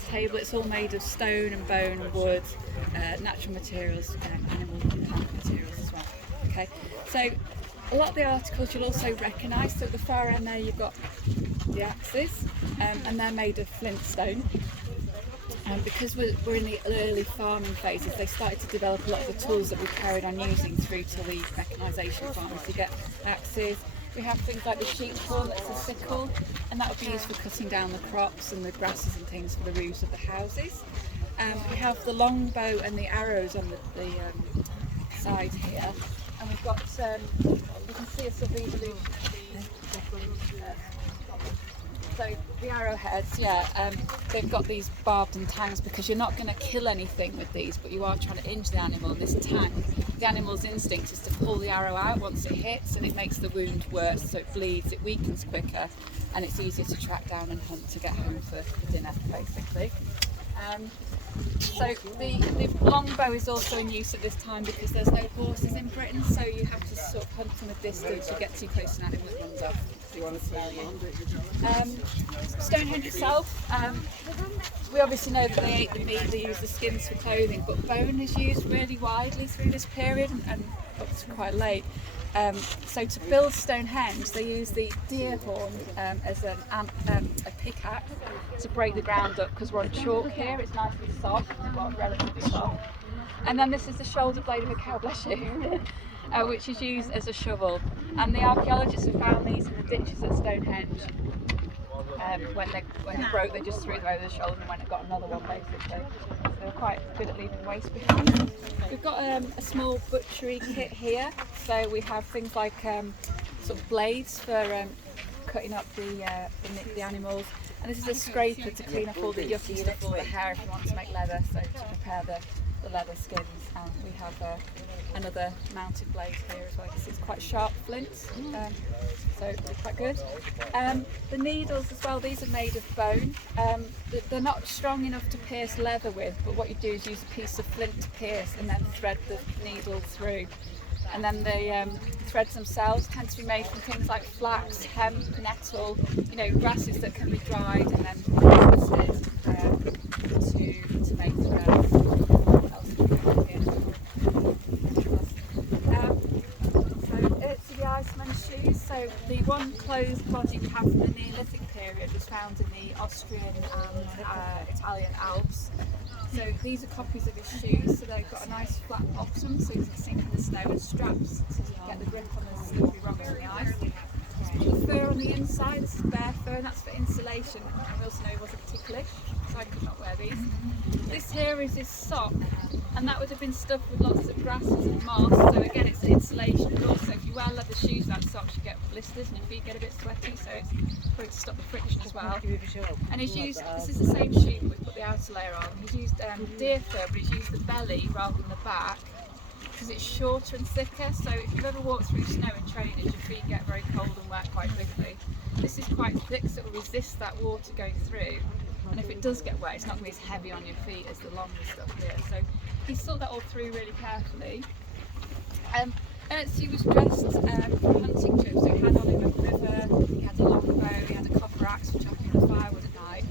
this table. It's all made of stone and bone and wood, natural materials, animal and plant materials as well. Okay, so a lot of the articles you'll also recognise. So at the far end there you've got the axes, and they're made of flint stone. Because we're in the early farming phases, they started to develop a lot of the tools that we carried on using through to the mechanisation of farming. So you get axes, we have things like the sheep horn, that's a sickle, and that would be used for cutting down the crops and the grasses and things for the roofs of the houses. We have the longbow and the arrows on the side here, and we've got, you can see a sort of evolution. So the arrowheads, they've got these barbed and tangs because you're not going to kill anything with these, but you are trying to injure the animal. This tang, the animal's instinct is to pull the arrow out once it hits, and it makes the wound worse, so it bleeds, it weakens quicker, and it's easier to track down and hunt to get home for dinner, basically. So the longbow is also in use at this time because there's no horses in Britain, so you have to sort of hunt from a distance. You get too close to an animal, it runs off. Stonehenge itself, we obviously know that they ate the meat, they used the skins for clothing, but bone is used really widely through this period and up to quite late. So to build Stonehenge, they use the deer horn as a pickaxe to break the ground up, because we're on chalk here, it's nice and soft, well, relatively soft. And then this is the shoulder blade of a cow, bless you, which is used as a shovel. And the archaeologists have found these in the ditches at Stonehenge. When they broke, they just threw them over the shoulder and went and got another one, basically. So they're quite good at leaving waste behind. We've got a small butchery kit here, so we have things like sort of blades for cutting up the animals, and this is a scraper to clean up all the yucky stuff, all the hair, if you want to make leather, so to prepare the leather skins. And we have another mounted blade here as well, because it's quite sharp flint, so it's quite good. The needles as well, these are made of bone. They're not strong enough to pierce leather with, but what you do is use a piece of flint to pierce and then thread the needle through. And then the threads themselves tend to be made from things like flax, hemp, nettle, grasses that can be dried and then twisted to make thread. So the Iceman's shoes. So the one closed body we have from the Neolithic period was found in the Austrian and Italian Alps. So these are copies of his shoes, so they've got a nice flat bottom so he doesn't sink in the snow, and straps to get the grip on the slippery rocks and the ice. The fur on the inside, this is bear fur, and that's for insulation, and we also know he wasn't ticklish, so I could not wear these. This here is his sock, and that would have been stuffed with lots of grasses and moss, so again it's insulation, but also if you wear leather shoes without socks you get blisters and your feet get a bit sweaty, so it's probably to stop the friction as well. And he's used, this is the same shoe but we put the outer layer on, he's used deer fur, but he's used the belly rather than the back, because it's shorter and thicker, so if you've ever walked through snow in trainers, your feet get very cold and wet quite quickly. This is quite thick, so it will resist that water going through, and if it does get wet, it's not going to be as heavy on your feet as the longer stuff here. So he's thought that all through really carefully. He was dressed for hunting trips, so he had on him a quiver, he had a longbow, he had a copper axe for chopping the firewood at night.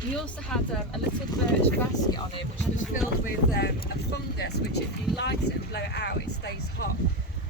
He also had a little birch basket on him, which was filled with a fungus, which if you light it and blow it out, it stays hot.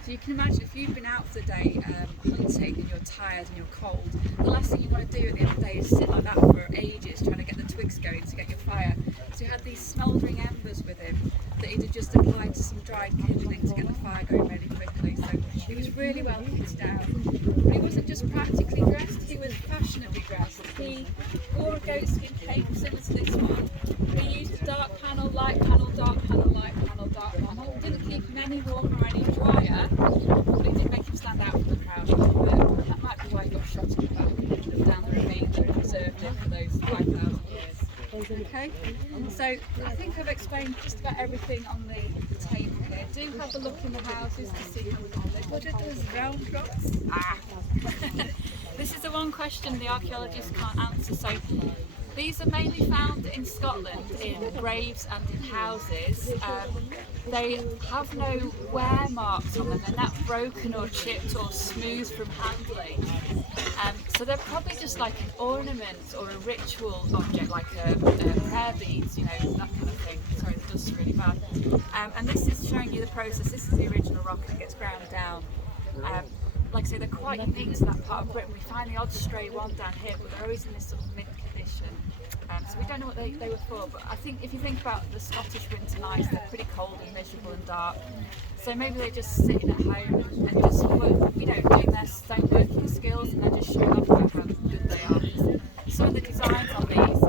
So you can imagine if you've been out for the day hunting and you're tired and you're cold, the last thing you want to do at the end of the day is sit like that for ages trying to get the twigs going to get your fire. So he had these smouldering embers with him that he'd just applied to some dried kindling to get the fire going really quickly. So he was really well kitted out. But he wasn't just practically dressed, he was fashionably dressed. He wore a goatskin cape similar to this one. He used a dark panel, light panel, dark panel, light panel, dark panel. It didn't keep him any warmer or any drier, but it did make him stand out from the crowd a little bit. And that might be why he got shot in the back down the ravine that preserved him for those 5,000 years. Okay, so I think I've explained just about everything on the table here. Do have a look in the houses to see how we live. What are those round rocks? This is the one question the archaeologists can't answer. So these are mainly found in Scotland in graves and in houses. They have no wear marks on them, they're not broken or chipped or smooth from handling. So they're probably just like an ornament or a ritual object, like a hair beads, you know, that kind of thing. Sorry, the dust's really bad. And this is showing you the process. This is the original rock that gets ground down. Like I say, they're quite unique to that part of Britain. We find the odd stray one down here, but they're always in this sort of mint condition. So we don't know what they were for, but I think if you think about the Scottish winter nights, they're pretty cold and miserable and dark. So maybe they're just sitting at home and just work, you know, doing their stoneworking skills, and they're just showing off about how good they are. Some of the designs on these